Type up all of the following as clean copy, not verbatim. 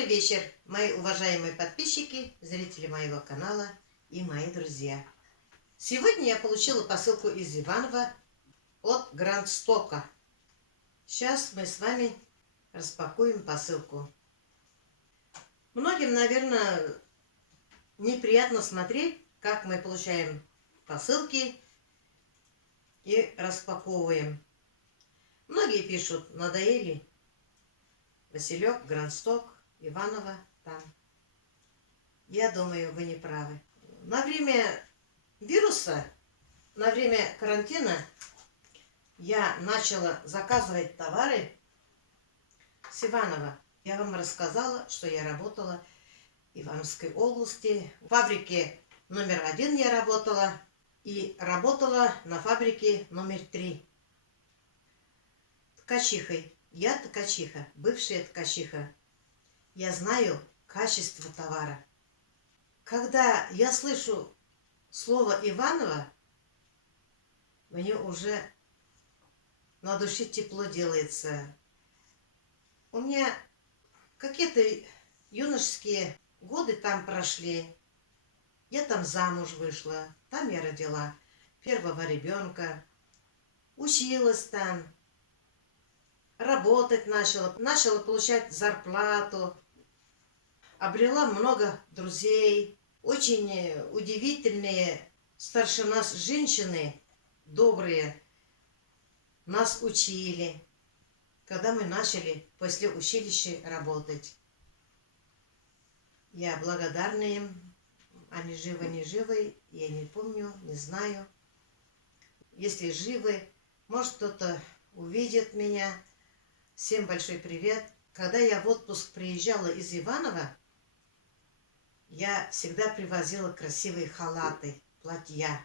Добрый вечер, мои уважаемые подписчики, зрители моего канала и мои друзья. Сегодня я получила посылку из Иваново от Грандстока. Сейчас мы с вами распакуем посылку. Многим, наверное, неприятно смотреть, как мы получаем посылки и распаковываем. Многие пишут: надоели. Василек, Грандсток, Иваново там. Я думаю, вы не правы. На время вируса, на время карантина я начала заказывать товары с Иванова. Я вам рассказала, что я работала в Ивановской области. В фабрике номер 1 я работала и работала на фабрике номер 3 ткачихой. Я ткачиха, бывшая ткачиха. Я знаю качество товара. Когда я слышу слово Иваново, мне уже на душе тепло делается. У меня какие-то юношеские годы там прошли. Я там замуж вышла, там я родила первого ребенка, училась там. Работать начала получать зарплату, обрела много друзей, очень удивительные старше нас женщины, добрые, нас учили, когда мы начали после училища работать. Я благодарна им, они живы, не живы, я не помню, не знаю. Если живы, может, кто-то увидит меня. Всем большой привет. Когда я в отпуск приезжала из Иванова, я всегда привозила красивые халаты, платья.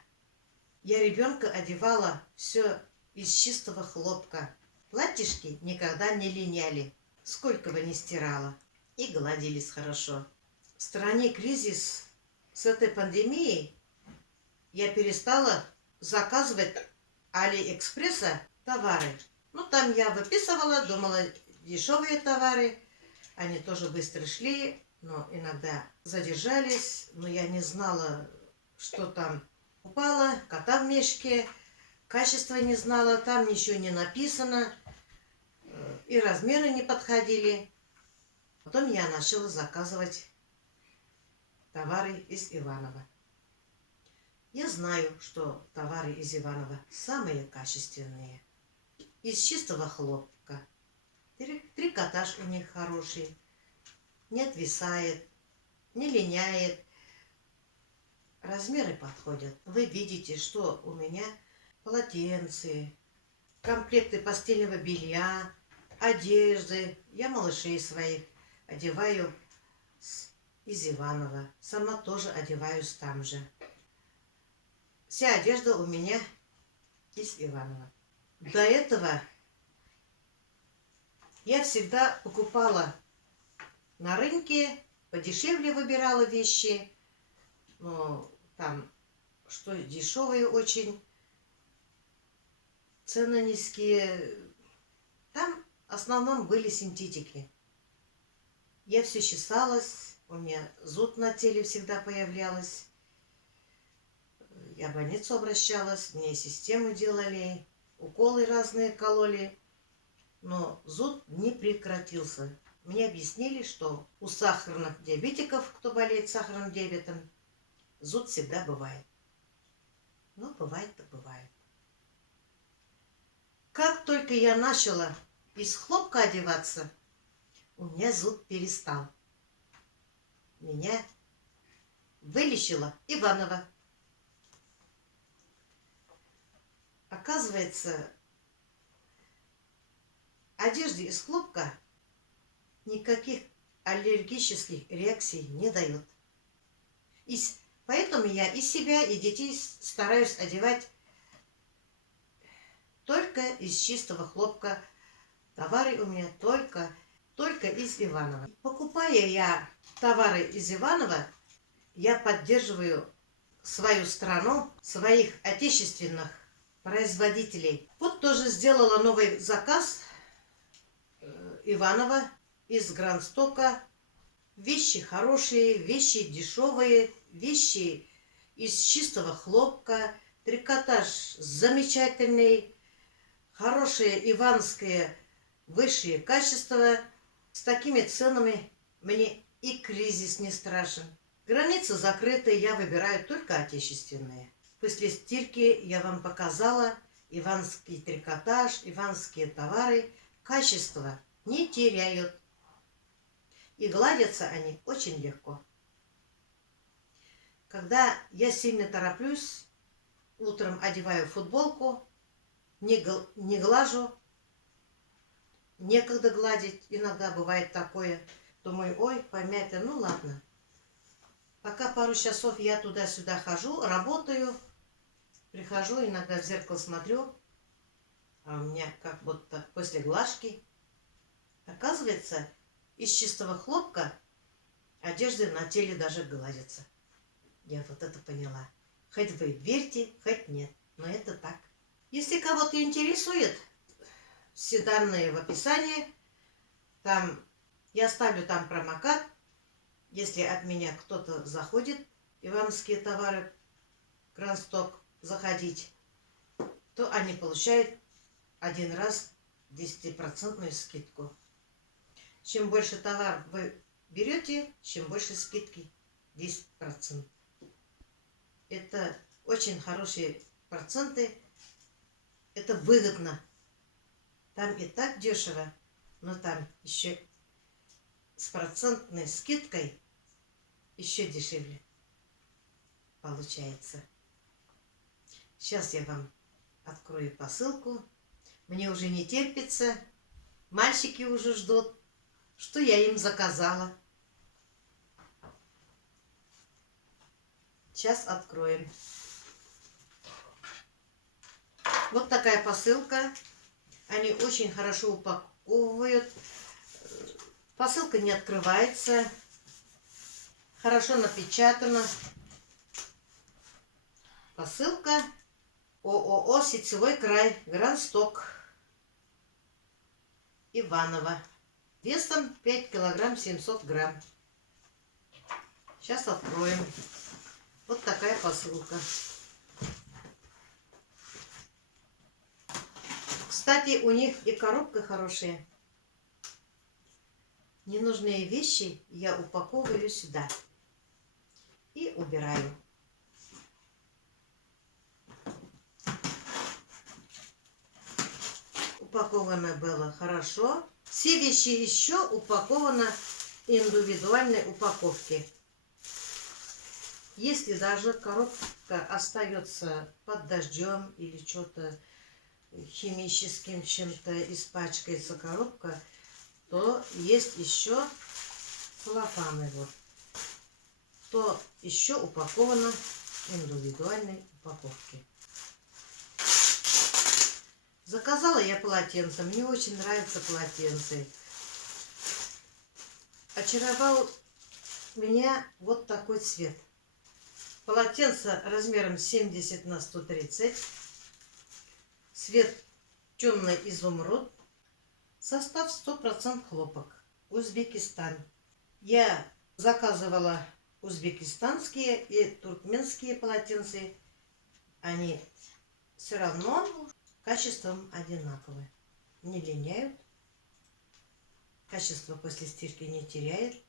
Я ребенка одевала все из чистого хлопка. Платьишки никогда не линяли, сколько бы ни стирала, и гладились хорошо. В стране кризис с этой пандемией я перестала заказывать Алиэкспресса товары. Ну, там я выписывала, думала, дешевые товары. Они тоже быстро шли, но иногда задержались. Но я не знала, что там упало, кота в мешке. Качество не знала, там ничего не написано. И размеры не подходили. Потом я начала заказывать товары из Иванова. Я знаю, что товары из Иванова самые качественные. Из чистого хлопка. Трикотаж у них хороший. Не отвисает, не линяет. Размеры подходят. Вы видите, что у меня полотенцы, комплекты постельного белья, одежды. Я малышей своих одеваю из Иванова. Сама тоже одеваюсь там же. Вся одежда у меня из Иванова. До этого я всегда покупала на рынке, подешевле выбирала вещи, но там что дешевые очень, цены низкие. Там в основном были синтетики. Я все чесалась, у меня зуд на теле всегда появлялась. Я в больницу обращалась, мне систему делали, уколы разные кололи, но зуд не прекратился. Мне объяснили, что у сахарных диабетиков, кто болеет сахарным диабетом, зуд всегда бывает. Но бывает-то бывает. Как только я начала из хлопка одеваться, у меня зуд перестал. Меня вылечила Иванова. Оказывается, одежде из хлопка никаких аллергических реакций не дает. Поэтому я и себя, и детей стараюсь одевать только из чистого хлопка. Товары у меня только из Иванова. Покупая я товары из Иванова, я поддерживаю свою страну, своих отечественных производителей. Вот тоже сделала новый заказ Иванова из Грандстока Вещи хорошие, вещи дешевые, вещи из чистого хлопка, трикотаж замечательный, хорошие иванские высшие качества. С такими ценами мне и кризис не страшен. Границы закрыты, я выбираю только отечественные. После стирки я вам показала иванский трикотаж, иванские товары. Качество не теряют. И гладятся они очень легко. Когда я сильно тороплюсь, утром одеваю футболку, не глажу, некогда гладить, иногда бывает такое. Думаю, ой, помято, ну ладно. Пока пару часов я туда-сюда хожу, работаю, прихожу, иногда в зеркало смотрю, а у меня как будто после глажки. Оказывается, из чистого хлопка одежда на теле даже гладится. Я вот это поняла. Хоть вы верьте, хоть нет, но это так. Если кого-то интересует, все данные в описании. Там я оставлю там промокод. Если от меня кто-то заходит, ивановские товары, Кронсток, заходить, то они получают один раз 10% скидку. Чем больше товар вы берете, чем больше скидки 10%. Это очень хорошие проценты. Это выгодно. Там и так дешево, но там еще с процентной скидкой еще дешевле получается. Сейчас я вам открою посылку. Мне уже не терпится. Мальчики уже ждут, что я им заказала. Сейчас откроем. Вот такая посылка. Они очень хорошо упаковывают. Посылка не открывается. Хорошо напечатана. Посылка ООО «Сетевой край», Кронсток, Иваново. Весом 5 килограмм 700 грамм. Сейчас откроем. Вот такая посылка. Кстати, у них и коробка хорошая. Ненужные вещи я упаковываю сюда и убираю. Упаковано было хорошо. Все вещи еще упакованы в индивидуальной упаковке. Если даже коробка остается под дождем или что-то химическим чем-то испачкается коробка, то есть еще целлофаны, вот, то еще упаковано в индивидуальной упаковке. Заказала я полотенце, мне очень нравятся полотенца. Очаровал меня вот такой цвет. Полотенце размером 70 на 130. Цвет темный изумруд. Состав 100% хлопок. Узбекистан. Я заказывала узбекистанские и туркменские полотенца. Они все равно качеством одинаковые. Не линяют. Качество после стирки не теряет.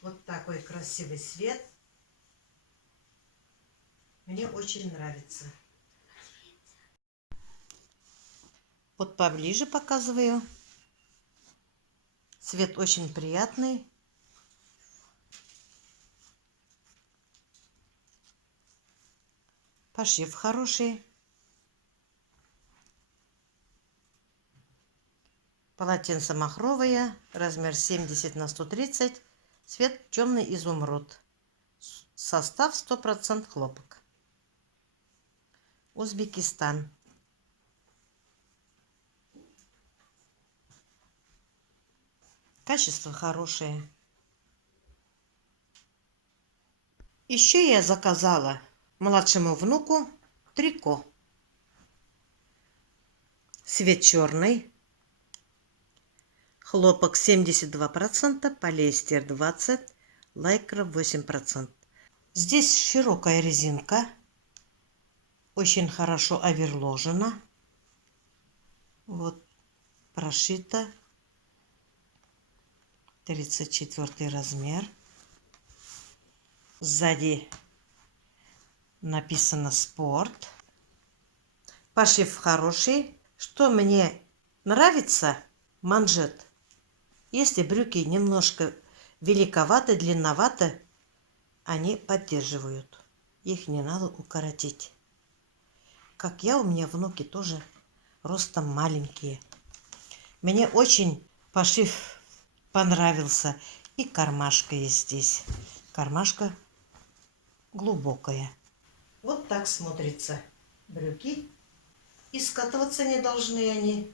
Вот такой красивый цвет. Мне очень нравится. Вот поближе показываю. Цвет очень приятный. Пошив хороший. Полотенце махровое, размер 70 на 130, цвет темный изумруд. Состав 100% хлопок. Узбекистан. Качество хорошее. Еще я заказала младшему внуку трико. Цвет черный. Хлопок 72%, полиэстер 20%, лайкра 8%. Здесь широкая резинка, очень хорошо оверложена. Вот прошито, 34 размер. Сзади написано «Спорт». Пошив хороший. Что мне нравится, манжет. Если брюки немножко великоваты, длинноваты, они поддерживают. Их не надо укоротить. Как я, у меня внуки тоже ростом маленькие. Мне очень пошив понравился. И кармашка есть здесь. Кармашка глубокая. Вот так смотрится брюки. И скатываться не должны они.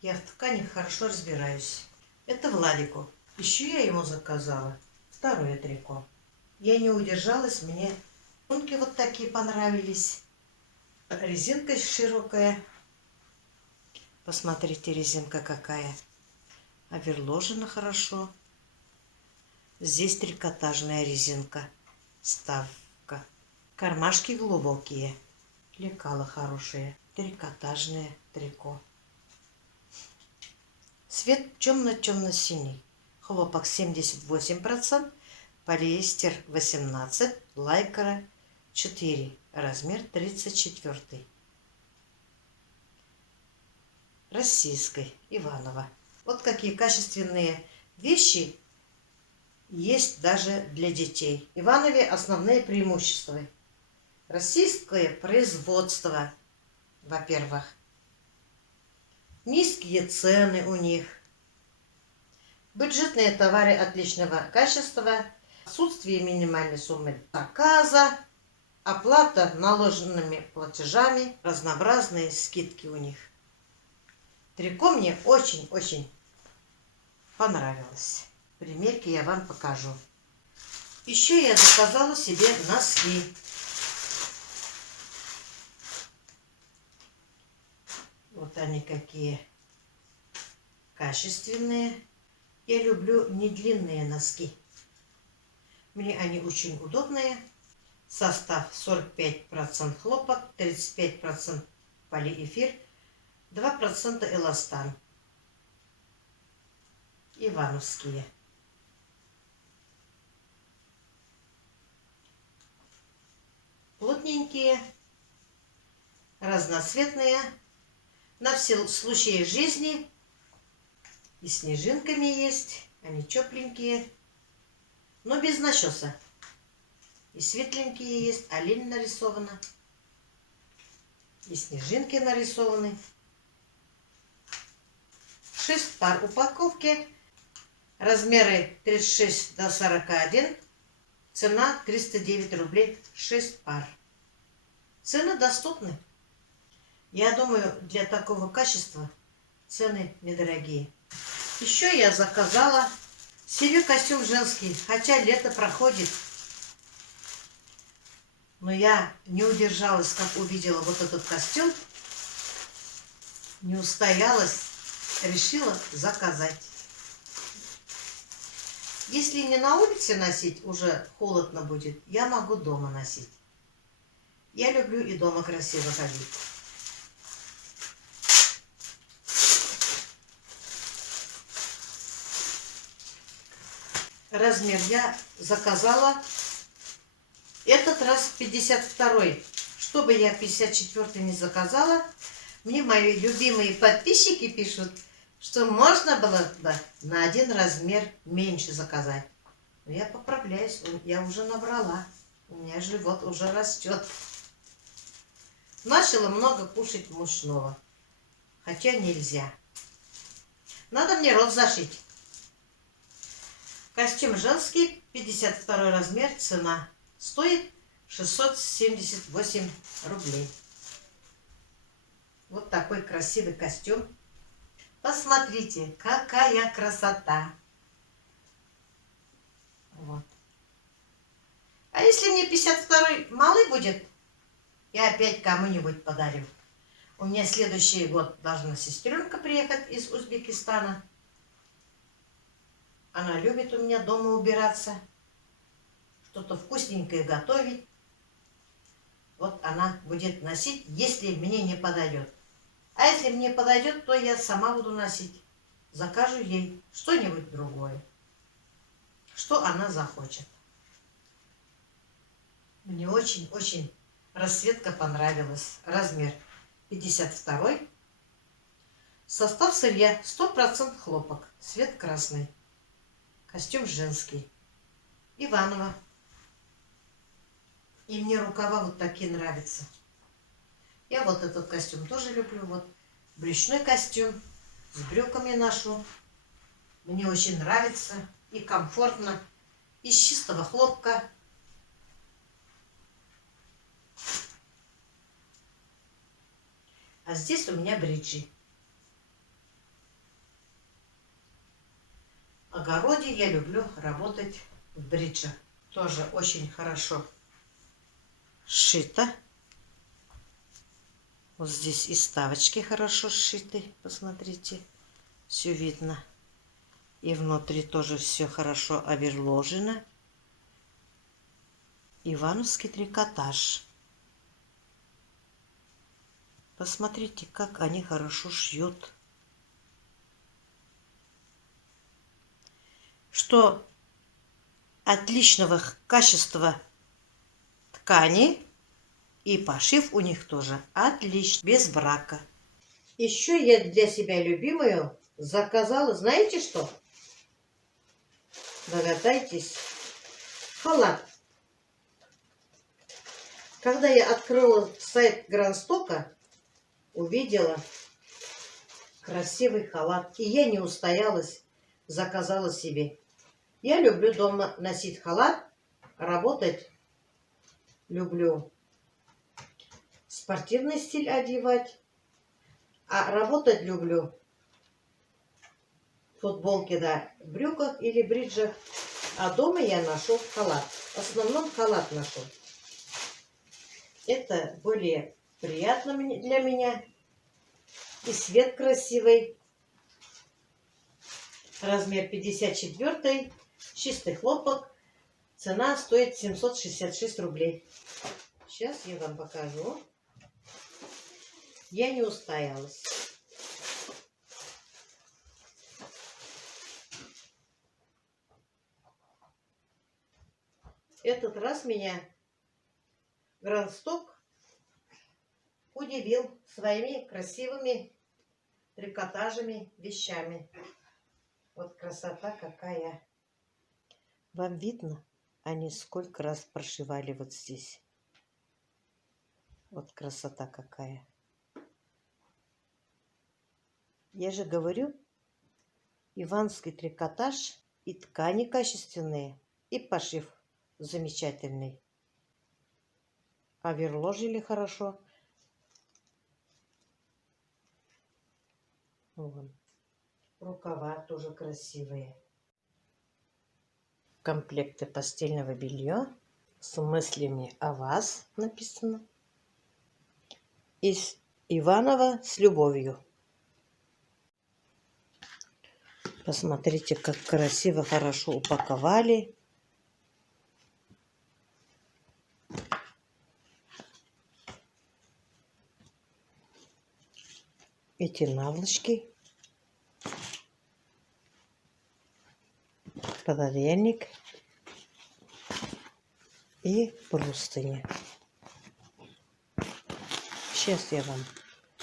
Я в тканях хорошо разбираюсь. Это Владику. Еще я ему заказала второе трико. Я не удержалась, мне сумки вот такие понравились. Резинка широкая. Посмотрите, резинка какая. Оверложена хорошо. Здесь трикотажная резинка. Вставка. Кармашки глубокие. Лекала хорошие. Трикотажное трико. Цвет темно-темно-синий. Хлопок 78%, полиэстер 18%, лайкра 4%, размер 34. Российской, Иваново. Вот какие качественные вещи есть даже для детей. В Иванове основные преимущества. Российское производство, во-первых. Низкие цены у них. Бюджетные товары отличного качества. Отсутствие минимальной суммы заказа. Оплата наложенными платежами. Разнообразные скидки у них. Трико мне очень-очень понравилось. Примерки я вам покажу. Еще я заказала себе носки. Вот они какие качественные. Я люблю не длинные носки. Мне они очень удобные. Состав 45% хлопок, 35% полиэфир, 2% эластан. Ивановские. Плотненькие, разноцветные. На все случаи жизни. И снежинками есть. Они тепленькие. Но без начеса. И светленькие есть. Олень нарисована. И снежинки нарисованы. 6 пар упаковки. Размеры 36 до 41. Цена 309 рублей. 6 пар. Цены доступны. Я думаю, для такого качества цены недорогие. Еще я заказала себе костюм женский, хотя лето проходит. Но я не удержалась, как увидела вот этот костюм. Не устоялась, решила заказать. Если не на улице носить, уже холодно будет, я могу дома носить. Я люблю и дома красиво ходить. Размер я заказала. Этот раз 52-й. Чтобы я 54-й не заказала, мне мои любимые подписчики пишут, что можно было бы на 1 размер меньше заказать. Но я поправляюсь, я уже набрала. У меня живот уже растет. Начала много кушать мучного. Хотя нельзя. Надо мне рот зашить. Костюм женский, 52 размер, цена стоит 678 рублей. Вот такой красивый костюм. Посмотрите, какая красота. Вот. А если мне 52-й малый будет, я опять кому-нибудь подарю. У меня следующий год должна сестренка приехать из Узбекистана. Она любит у меня дома убираться, что-то вкусненькое готовить. Вот она будет носить, если мне не подойдет. А если мне подойдет, то я сама буду носить. Закажу ей что-нибудь другое, что она захочет. Мне очень-очень расцветка понравилась. Размер 52. Состав сырья 100% хлопок. Цвет красный. Костюм женский. Иванова. И мне рукава вот такие нравятся. Я вот этот костюм тоже люблю. Вот брючной костюм. С брюками ношу. Мне очень нравится и комфортно. Из чистого хлопка. А здесь у меня бриджи. В огороде я люблю работать в бриджах. Тоже очень хорошо сшито. Вот здесь и вставочки хорошо сшиты. Посмотрите, все видно. И внутри тоже все хорошо оверложено. Ивановский трикотаж. Посмотрите, как они хорошо шьют. Что отличного качества ткани. И пошив у них тоже отлично, без брака. Еще я для себя любимую заказала, знаете что? Догадайтесь. Халат. Когда я открыла сайт Грандстока, увидела красивый халат. И я не устоялась, заказала себе. Я люблю дома носить халат, работать люблю спортивный стиль одевать, а работать люблю в футболке, да, в брюках или бриджах. А дома я ношу халат. В основном халат ношу. Это более приятно для меня. И цвет красивый. Размер 54. Чистый хлопок. Цена стоит 766 рублей. Сейчас я вам покажу. Я не устоялась. Этот раз меня Грандсток удивил своими красивыми трикотажами, вещами. Вот красота какая. Вам видно? Они сколько раз прошивали вот здесь. Вот красота какая. Я же говорю, иванский трикотаж, и ткани качественные, и пошив замечательный. Оверложили хорошо. Вон. Рукава тоже красивые. Комплекты постельного белья с мыслями о вас написано. Из Иванова с любовью. Посмотрите, как красиво, хорошо упаковали. Эти наволочки. Пододеяльник. И простыни. Сейчас я вам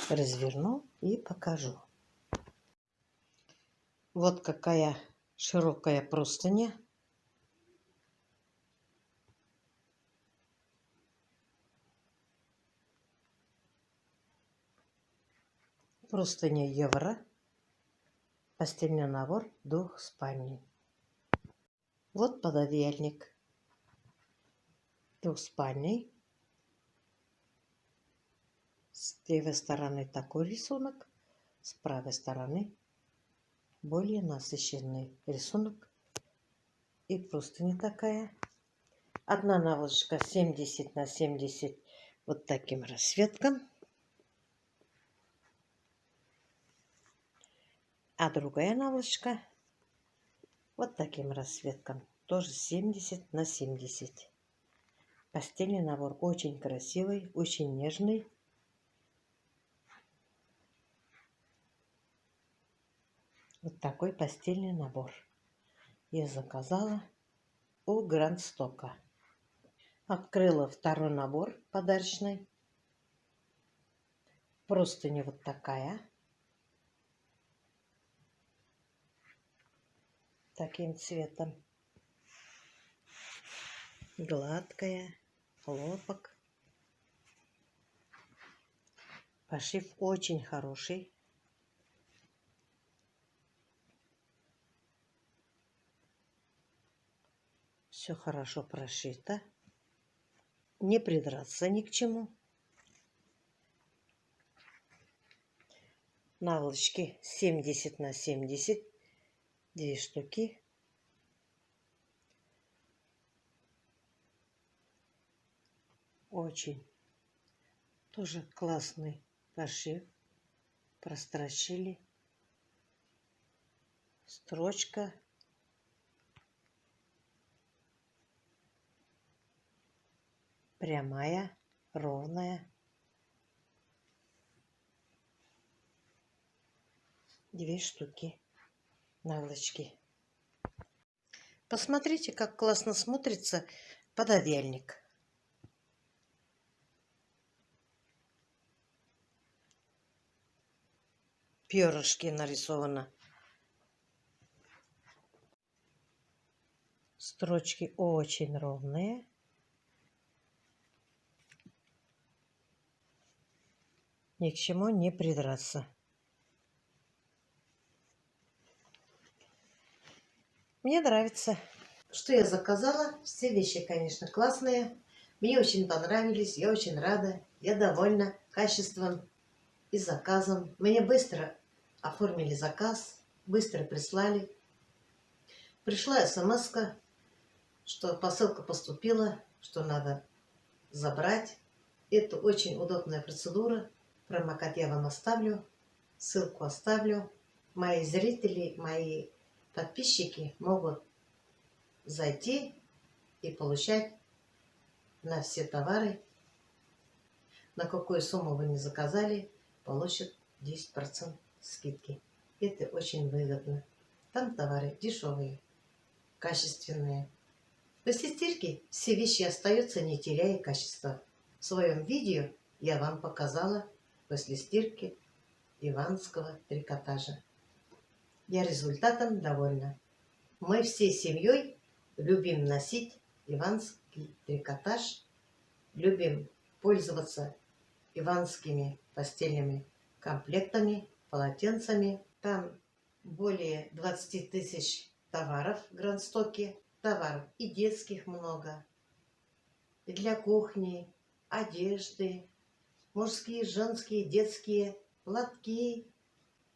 разверну и покажу. Вот какая широкая простыня. Простыня евро. Постельный набор двухспальный. Вот пододеяльник. Двухспальный. С левой стороны такой рисунок. С правой стороны более насыщенный рисунок. И простыня такая. Одна наволочка 70 на 70 вот таким расцветком. А другая наволочка вот таким расцветком. Тоже 70 на 70. Постельный набор очень красивый, очень нежный. Вот такой постельный набор я заказала у Грандстока. Открыла второй набор подарочный. Простыня вот такая. Таким цветом. Гладкая. Хлопок. Пошив очень хороший. Все хорошо прошито. Не придраться ни к чему. Наволочки 70 на 70. 2 штуки. Очень тоже классный пошив. Прострочили. Строчка. Прямая, ровная. 2 штуки наволочки. Посмотрите, как классно смотрится пододеяльник. Перышки нарисовано. Строчки очень ровные. Ни к чему не придраться. Мне нравится. Что я заказала? Все вещи, конечно, классные. Мне очень понравились. Я очень рада. Я довольна качеством и заказом. Мне быстро оформили заказ. Быстро прислали. Пришла смс-ка, что посылка поступила, что надо забрать. Это очень удобная процедура. Промокод я вам оставлю. Ссылку оставлю. Мои зрители, мои подписчики могут зайти и получать на все товары. На какую сумму вы не заказали, получат 10% скидки. Это очень выгодно. Там товары дешевые, качественные. После стирки все вещи остаются, не теряя качества. В своем видео я вам показала после стирки иванского трикотажа. Я результатом довольна. Мы всей семьей любим носить иванский трикотаж, любим пользоваться иванскими постельными комплектами, полотенцами. Там более 20 тысяч товаров в Грандстоке. Товаров и детских много, и для кухни, одежды, мужские, женские, детские, платки,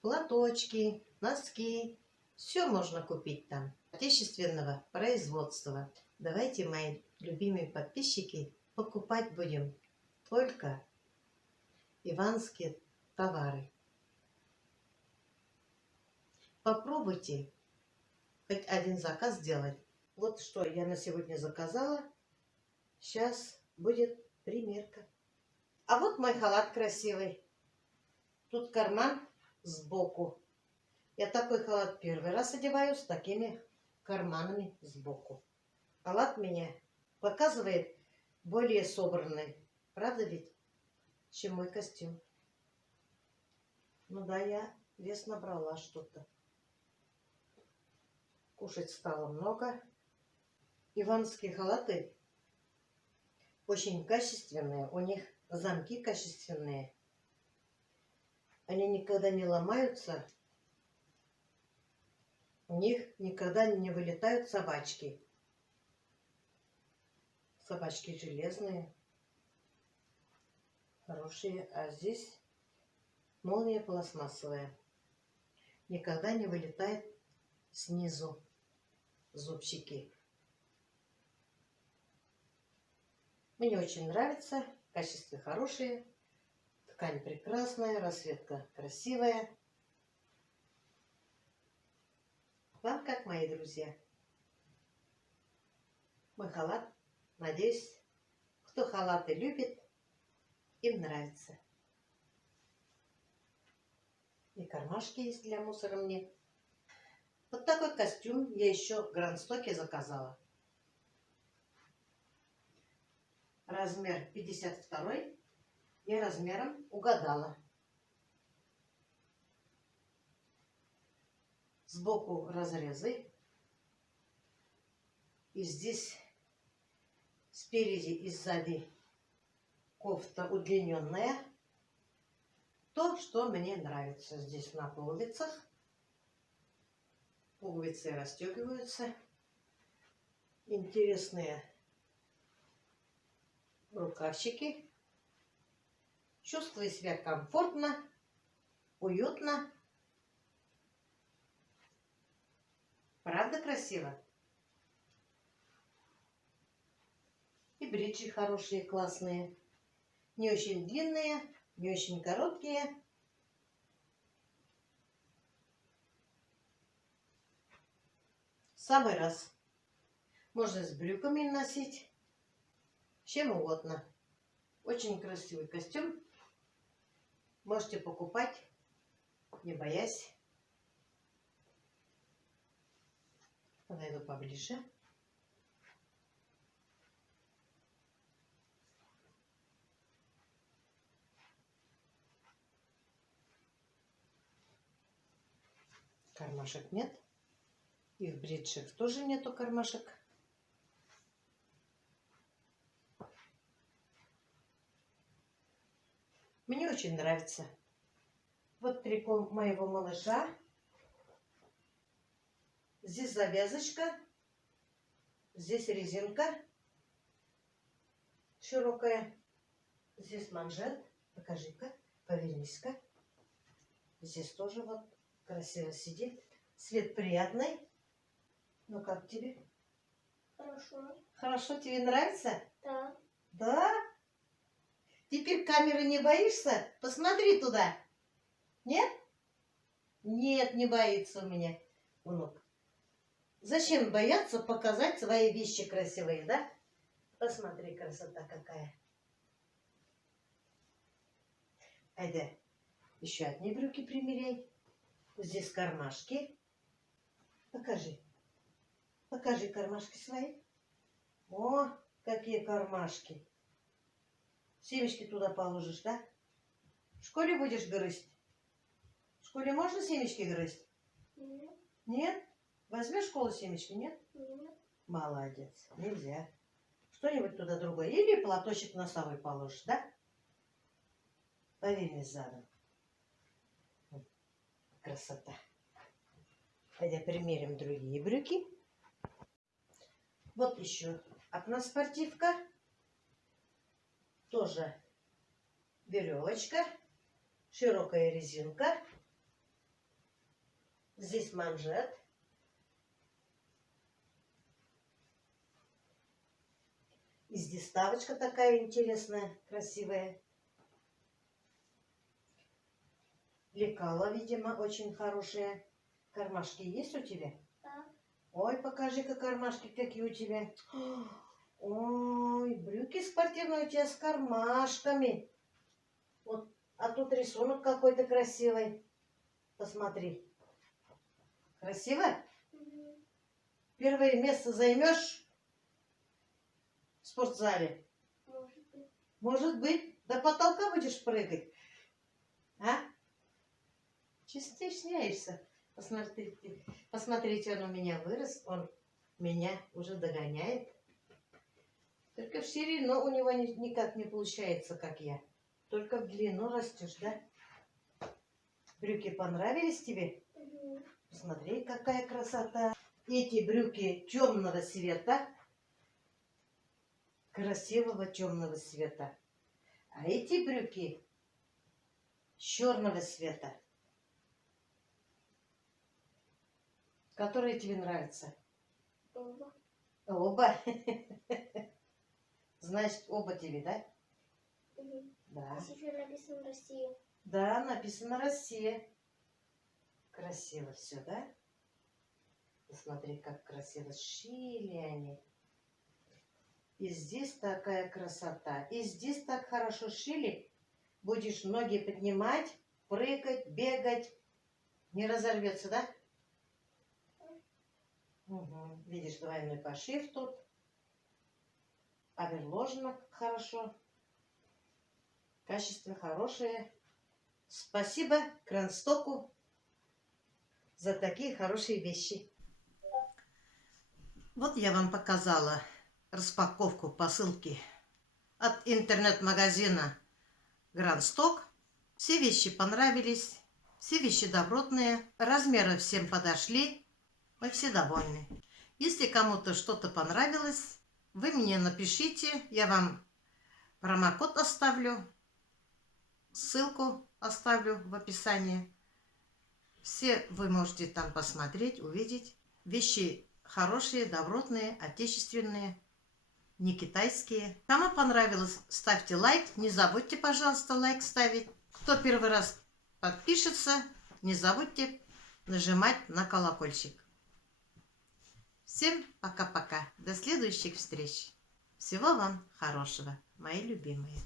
платочки, носки. Все можно купить там. Отечественного производства. Давайте, мои любимые подписчики, покупать будем только иванские товары. Попробуйте хоть один заказ сделать. Вот что я на сегодня заказала. Сейчас будет примерка. А вот мой халат красивый. Тут карман сбоку. Я такой халат первый раз одеваю с такими карманами сбоку. Халат меня показывает более собранный. Правда ведь? Чем мой костюм. Ну да, я вес набрала что-то. Кушать стало много. Иванские халаты очень качественные. У них замки качественные. Они никогда не ломаются. У них никогда не вылетают собачки. Собачки железные. Хорошие. А здесь молния пластмассовая. Никогда не вылетает снизу зубчики. Мне очень нравится. Качество хорошее. Ткань прекрасная. Расцветка красивая. Вам как, мои друзья? Мой халат, надеюсь, кто халаты любит, им нравится. И кармашки есть для мусора мне. Вот такой костюм я еще в Грандстоке заказала. Размер 52, я размером угадала. Сбоку разрезы. И здесь спереди и сзади кофта удлиненная. То, что мне нравится. Здесь на пуговицах. Пуговицы расстегиваются. Интересные рукавчики. Чувствую себя комфортно, уютно. Правда красиво? И бриджи хорошие, классные. Не очень длинные, не очень короткие. В самый раз. Можно с брюками носить. Чем угодно. Очень красивый костюм. Можете покупать, не боясь. Подойду поближе. Кармашек нет. И в бриджах тоже нету кармашек. Мне очень нравится. Вот трико моего малыша. Здесь завязочка. Здесь резинка широкая. Здесь манжет. Покажи-ка, повернись-ка. Здесь тоже вот красиво сидит. Цвет приятный. Ну как тебе? Хорошо. Хорошо, тебе нравится? Да. Да? Теперь камеры не боишься? Посмотри туда. Нет? Нет, не боится у меня внук. Зачем бояться показать свои вещи красивые, да? Посмотри, красота какая. Айда, еще одни брюки примеряй. Здесь кармашки. Покажи. Покажи кармашки свои. О, какие кармашки. Семечки туда положишь, да? В школе будешь грызть? В школе можно семечки грызть? Нет. Нет? Возьмешь в школу семечки, нет? Нет. Молодец. Нельзя. Что-нибудь туда другое. Или платочек носовой положишь, да? Повернись задом. Красота. Пойдем примерим другие брюки. Вот еще одна спортивка. Тоже веревочка. Широкая резинка. Здесь манжет. И здесь вставочка такая интересная, красивая. Лекала, видимо, очень хорошие. Кармашки есть у тебя? Да. Ой, покажи-ка кармашки, какие у тебя. Ой, брюки спортивные у тебя с кармашками. Вот, а тут рисунок какой-то красивый. Посмотри. Красиво? Угу. Первое место займешь в спортзале? Может быть. Может быть. До потолка будешь прыгать? А? Чего стесняешься? Посмотрите, посмотрите, он у меня вырос, он меня уже догоняет. Только в ширину у него никак не получается, как я. Только в длину растешь, да? Брюки понравились тебе? Угу. Посмотри, какая красота. Эти брюки темного цвета. Красивого темного цвета. А эти брюки черного цвета. Которые тебе нравятся? Оба. Оба. Значит, оба тебе, да? Угу. Да. Здесь еще написано Россия. Да, написано Россия. Красиво все, да? Посмотри, как красиво сшили они. И здесь такая красота. И здесь так хорошо сшили. Будешь ноги поднимать, прыгать, бегать. Не разорвется, да? Угу. Видишь, двойной пошив тут. Оверложено хорошо. Качество хорошее. Спасибо Кронстоку за такие хорошие вещи. Вот я вам показала распаковку посылки от интернет-магазина Грандсток. Все вещи понравились, все вещи добротные, размеры всем подошли, мы все довольны. Если кому-то что-то понравилось, вы мне напишите, я вам промокод оставлю, ссылку оставлю в описании. Все вы можете там посмотреть, увидеть. Вещи хорошие, добротные, отечественные, не китайские. Кому понравилось, ставьте лайк. Не забудьте, пожалуйста, лайк ставить. Кто первый раз подпишется, не забудьте нажимать на колокольчик. Всем пока-пока. До следующих встреч. Всего вам хорошего, мои любимые.